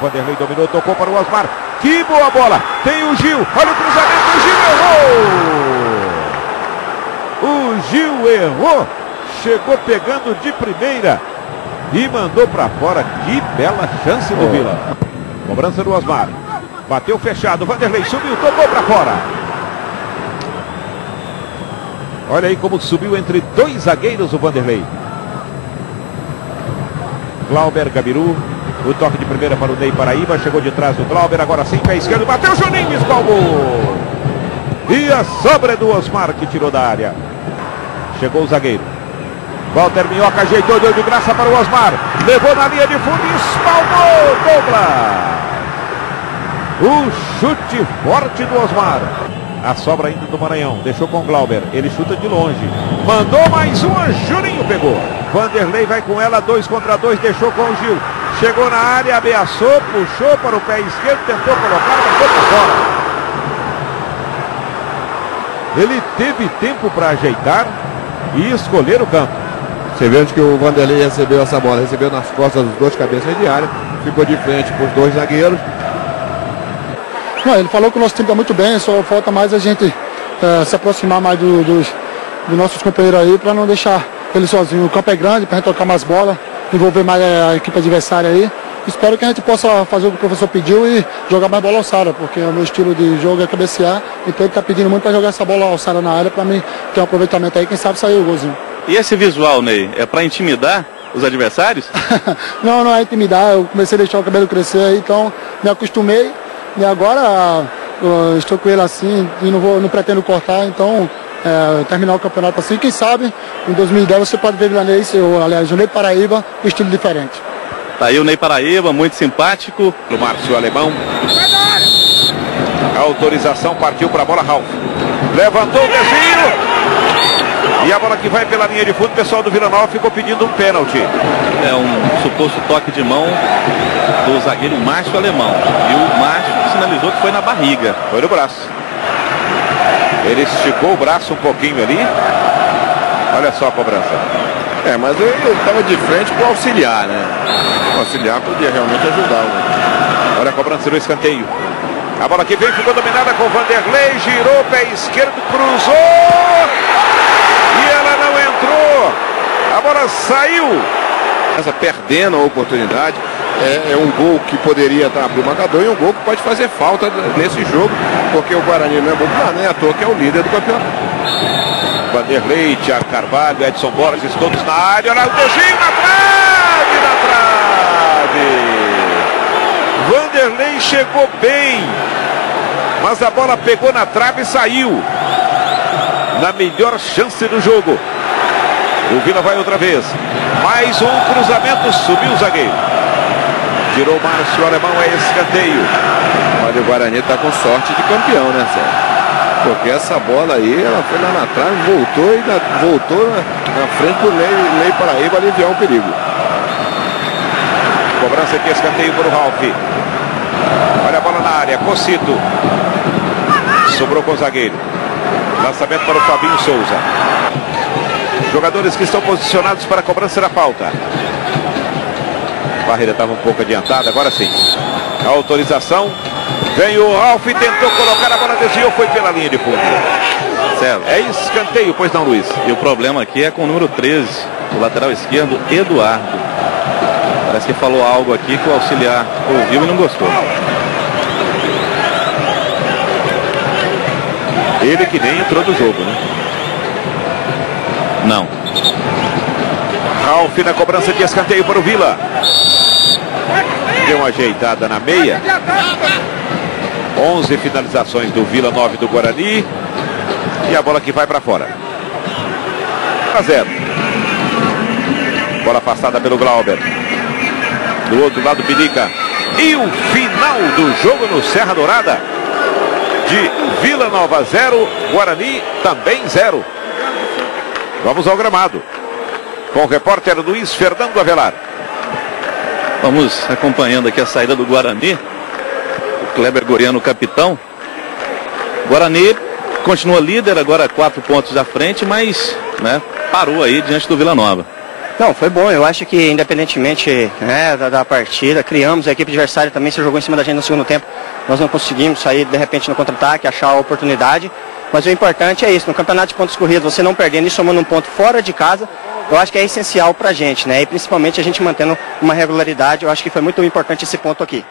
Vanderlei dominou, tocou para o Osmar. Que boa bola! Tem o Gil. Olha o cruzamento, o Gil errou! O Gil errou. Chegou pegando de primeira e mandou para fora. Que bela chance do Vila. Cobrança do Osmar. Bateu fechado. Vanderlei subiu, tocou para fora. Olha aí como subiu entre dois zagueiros o Vanderlei. Glauber, Gabiru. O toque de primeira para o Ney Paraíba. Chegou de trás do Glauber. Agora sim, pé esquerdo. Bateu Juninho, espalmou. E a sobra do Osmar que tirou da área. Chegou o zagueiro. Walter Minhoca ajeitou, deu de graça para o Osmar. Levou na linha de fundo e espalmou. Douglas. O chute forte do Osmar. A sobra ainda do Maranhão. Deixou com o Glauber. Ele chuta de longe. Mandou mais uma. Juninho pegou. Vanderlei vai com ela. 2 contra 2. Deixou com o Gil. Chegou na área. Ameaçou. Puxou para o pé esquerdo. Tentou colocar. Mas foi para fora. Ele teve tempo para ajeitar e escolher o campo. Você vê onde que o Vanderlei recebeu essa bola. Recebeu nas costas dos dois cabeças de área. Ficou de frente com os dois zagueiros. Não, ele falou que o nosso time está muito bem, só falta mais a gente se aproximar mais dos nossos companheiros aí, para não deixar ele sozinho. O campo é grande, para a gente tocar mais bola, envolver mais a equipe adversária aí. Espero que a gente possa fazer o que o professor pediu e jogar mais bola alçada, porque o meu estilo de jogo é cabecear, então ele está pedindo muito para jogar essa bola alçada na área, para mim ter um aproveitamento aí, quem sabe sair o golzinho. E esse visual, Ney, é para intimidar os adversários? Não é intimidar, eu comecei a deixar o cabelo crescer aí, então me acostumei. E agora estou com ele assim e não pretendo cortar, então terminar o campeonato assim. Quem sabe em 2010 você pode ver Vilanense, ou aliás o Ney Paraíba, com estilo diferente. Tá aí o Ney Paraíba, muito simpático. O Márcio Alemão. A autorização partiu para a bola, Ralf. Levantou o desvio. E a bola que vai pela linha de fundo, o pessoal do Vila Nova ficou pedindo um pênalti. É um suposto toque de mão do zagueiro Márcio Alemão. E o Márcio sinalizou que foi na barriga. Foi no braço. Ele esticou o braço um pouquinho ali. Olha só a cobrança. Mas ele estava de frente para o auxiliar, né? O auxiliar podia realmente ajudar. Né? Olha a cobrança do escanteio. A bola que vem ficou dominada com o Vanderlei. Girou, pé esquerdo, cruzou. E ela não entrou. A bola saiu. Perdendo a oportunidade. É um gol que poderia abrir o marcador e um gol que pode fazer falta nesse jogo, porque o Guarani não é bom para nem à toa que é o líder do campeonato. Vanderlei, Thiago Carvalho, Edson Borges, todos na área. Olha o desvio na trave. Vanderlei chegou bem, mas a bola pegou na trave e saiu. Na melhor chance do jogo. O Vila vai outra vez. Mais um cruzamento, subiu o zagueiro. Tirou o Márcio Alemão, é escanteio. Olha, o Guarani está com sorte de campeão, né, Sérgio? Porque essa bola aí, ela foi lá na trave, voltou na frente do Ney Paraíba aliviar o perigo. Cobrança aqui, escanteio para o Ralf. Olha a bola na área, Cocito. Sobrou com o zagueiro. Lançamento para o Fabinho Souza. Jogadores que estão posicionados para a cobrança da falta. A barreira estava um pouco adiantada, agora sim. A autorização. Vem o Ralf, tentou colocar a bola, desviou, foi pela linha de fundo. Certo. É escanteio, pois não, Luiz? E o problema aqui é com o número 13, o lateral esquerdo, Eduardo. Parece que falou algo aqui que o auxiliar ouviu e não gostou. Ele que nem entrou no jogo, né? Não. Ralf na cobrança de escanteio para o Vila. Deu uma ajeitada na meia. 11 finalizações do Vila, 9 do Guarani. E a bola que vai para fora. 1-0. Bola afastada pelo Glauber. Do outro lado, Bilica. E o final do jogo no Serra Dourada. De Vila Nova 0, Guarani também 0. Vamos ao gramado. Com o repórter Luiz Fernando Avelar. Vamos acompanhando aqui a saída do Guarani. O Kleber Goriano, capitão. Guarani continua líder, agora 4 pontos à frente, mas parou aí diante do Vila Nova. Não, foi bom. Eu acho que independentemente, né, da partida, criamos, a equipe adversária também se jogou em cima da gente no segundo tempo. Nós não conseguimos sair de repente no contra-ataque, achar a oportunidade. Mas o importante é isso, no campeonato de pontos corridos, você não perdendo e somando um ponto fora de casa, eu acho que é essencial pra gente, né? E principalmente a gente mantendo uma regularidade, eu acho que foi muito importante esse ponto aqui.